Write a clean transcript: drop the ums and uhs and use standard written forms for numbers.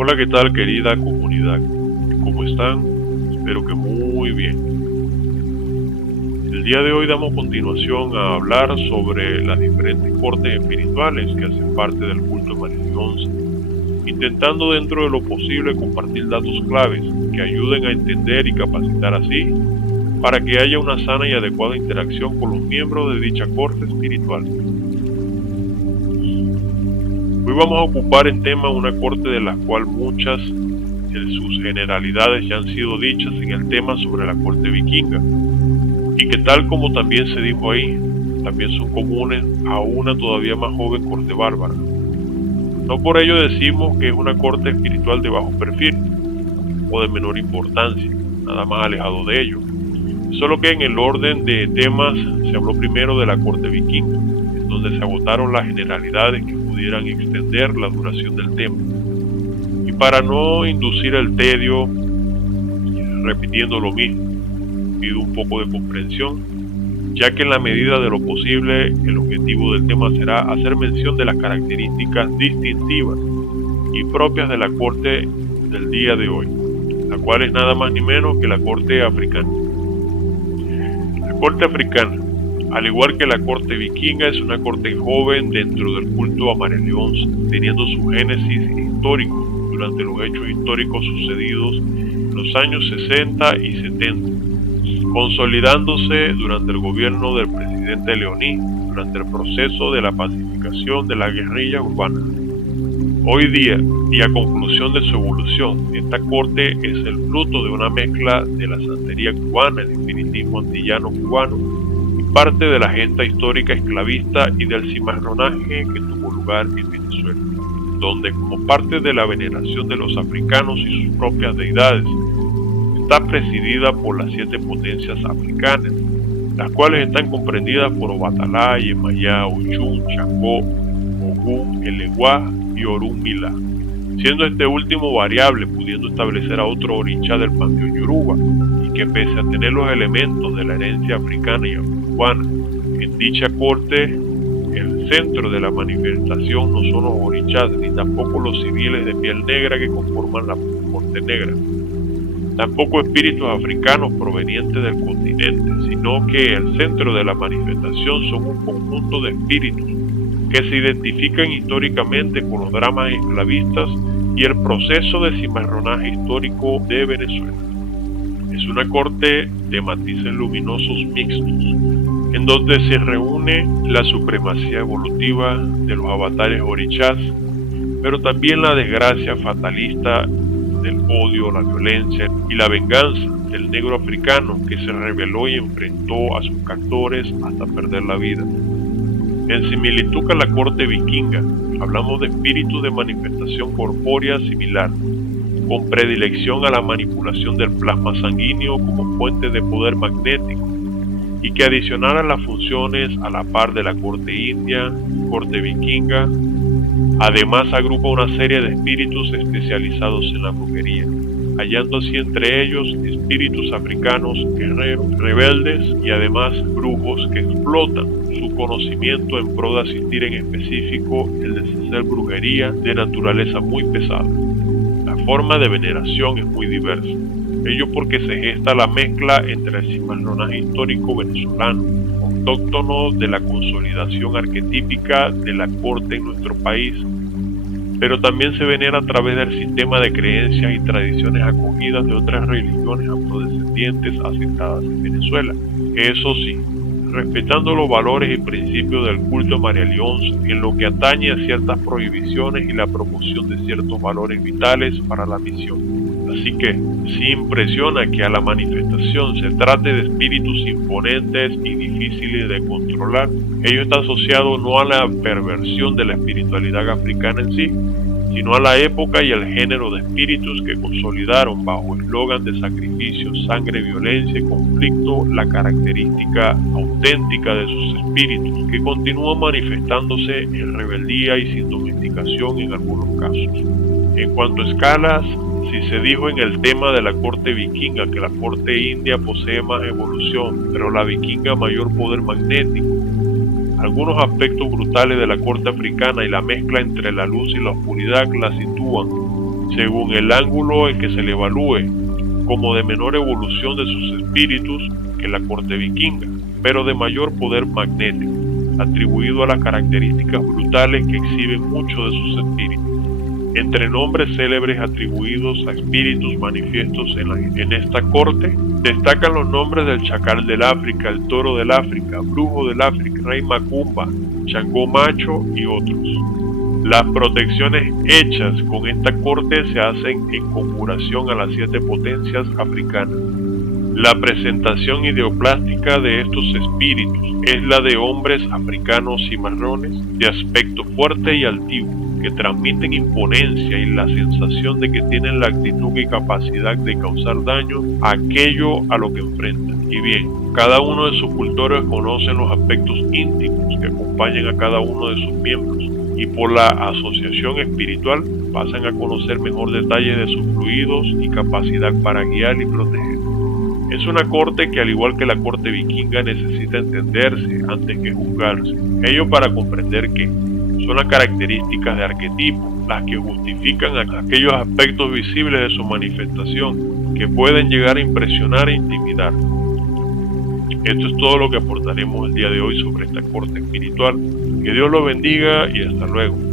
Hola, ¿qué tal, querida comunidad? ¿Cómo están? Espero que muy bien. El día de hoy damos continuación a hablar sobre las diferentes cortes espirituales que hacen parte del culto de María 11, intentando dentro de lo posible compartir datos claves que ayuden a entender y capacitar así para que haya una sana y adecuada interacción con los miembros de dicha corte espiritual. Hoy vamos a ocupar en tema una corte de la cual muchas de sus generalidades ya han sido dichas en el tema sobre la corte vikinga, y que tal como también se dijo ahí, también son comunes a una todavía más joven corte bárbara. No por ello decimos que es una corte espiritual de bajo perfil o de menor importancia, nada más alejado de ello. Solo que en el orden de temas se habló primero de la corte vikinga, en donde se agotaron las generalidades que pudieran extender la duración del tema. Y para no inducir el tedio, repitiendo lo mismo, pido un poco de comprensión, ya que en la medida de lo posible el objetivo del tema será hacer mención de las características distintivas y propias de la corte del día de hoy, la cual es nada más ni menos que la corte africana. La corte africana, al igual que la corte vikinga, es una corte joven dentro del culto a María 11, teniendo su génesis histórico durante los hechos históricos sucedidos en los años 60 y 70, consolidándose durante el gobierno del presidente Leoní, durante el proceso de la pacificación de la guerrilla urbana. Hoy día, y a conclusión de su evolución, esta corte es el fruto de una mezcla de la santería cubana, el espiritismo antillano cubano, y parte de la agenda histórica esclavista y del cimarronaje que tuvo lugar en Venezuela, donde como parte de la veneración de los africanos y sus propias deidades, está presidida por las 7 potencias africanas, las cuales están comprendidas por Obatalá, Yemayá, Ochun, Changó, Ogún, Eleguá y Orunmila, siendo este último variable, pudiendo establecer a otro orichá del panteón Yoruba, y que pese a tener los elementos de la herencia africana y cubana, en dicha corte el centro de la manifestación no son los orichás ni tampoco los civiles de piel negra que conforman la corte negra, tampoco espíritus africanos provenientes del continente, sino que el centro de la manifestación son un conjunto de espíritus que se identifican históricamente con los dramas esclavistas y el proceso de cimarronaje histórico de Venezuela. Es una corte de matices luminosos mixtos, en donde se reúne la supremacía evolutiva de los avatares orichás, pero también la desgracia fatalista del odio, la violencia y la venganza del negro africano que se rebeló y enfrentó a sus captores hasta perder la vida. En similitud con la corte vikinga, hablamos de espíritus de manifestación corpórea similar, con predilección a la manipulación del plasma sanguíneo como fuente de poder magnético, y que adicional a las funciones a la par de la corte india, corte vikinga, además agrupa una serie de espíritus especializados en la brujería, hallando así entre ellos espíritus africanos, guerreros, rebeldes y además brujos que explotan su conocimiento en pro de asistir en específico el deshacer brujería de naturaleza muy pesada. La forma de veneración es muy diversa, ello porque se gesta la mezcla entre el cimarronaje histórico venezolano, autóctono de la consolidación arquetípica de la corte en nuestro país, pero también se venera a través del sistema de creencias y tradiciones acogidas de otras religiones afrodescendientes asentadas en Venezuela, que eso sí, respetando los valores y principios del culto a María 11 en lo que atañe a ciertas prohibiciones y la promoción de ciertos valores vitales para la misión. Así que, sí impresiona que a la manifestación se trate de espíritus imponentes y difíciles de controlar. Ello está asociado no a la perversión de la espiritualidad africana en sí, sino a la época y el género de espíritus que consolidaron bajo el eslogan de sacrificio, sangre, violencia y conflicto la característica auténtica de sus espíritus, que continúan manifestándose en rebeldía y sin domesticación en algunos casos. En cuanto a escalas, si se dijo en el tema de la corte vikinga que la corte india posee más evolución, pero la vikinga mayor poder magnético, algunos aspectos brutales de la corte africana y la mezcla entre la luz y la oscuridad la sitúan según el ángulo en que se le evalúe, como de menor evolución de sus espíritus que la corte vikinga, pero de mayor poder magnético, atribuido a las características brutales que exhiben muchos de sus espíritus. Entre nombres célebres atribuidos a espíritus manifiestos en esta corte, destacan los nombres del chacal del África, el toro del África, brujo del África, rey Macumba, Changó Macho y otros. Las protecciones hechas con esta corte se hacen en conjuración a las 7 potencias africanas. La presentación ideoplástica de estos espíritus es la de hombres africanos y marrones, de aspecto fuerte y altivo, que transmiten imponencia y la sensación de que tienen la actitud y capacidad de causar daño a aquello a lo que enfrentan. Y bien, cada uno de sus cultores conocen los aspectos íntimos que acompañan a cada uno de sus miembros, y por la asociación espiritual pasan a conocer mejor detalles de sus fluidos y capacidad para guiar y proteger. Es una corte que, al igual que la corte vikinga, necesita entenderse antes que juzgarse. Ello para comprender que son las características de arquetipo las que justifican aquellos aspectos visibles de su manifestación que pueden llegar a impresionar e intimidar. Esto es todo lo que aportaremos el día de hoy sobre esta corte espiritual. Que Dios los bendiga y hasta luego.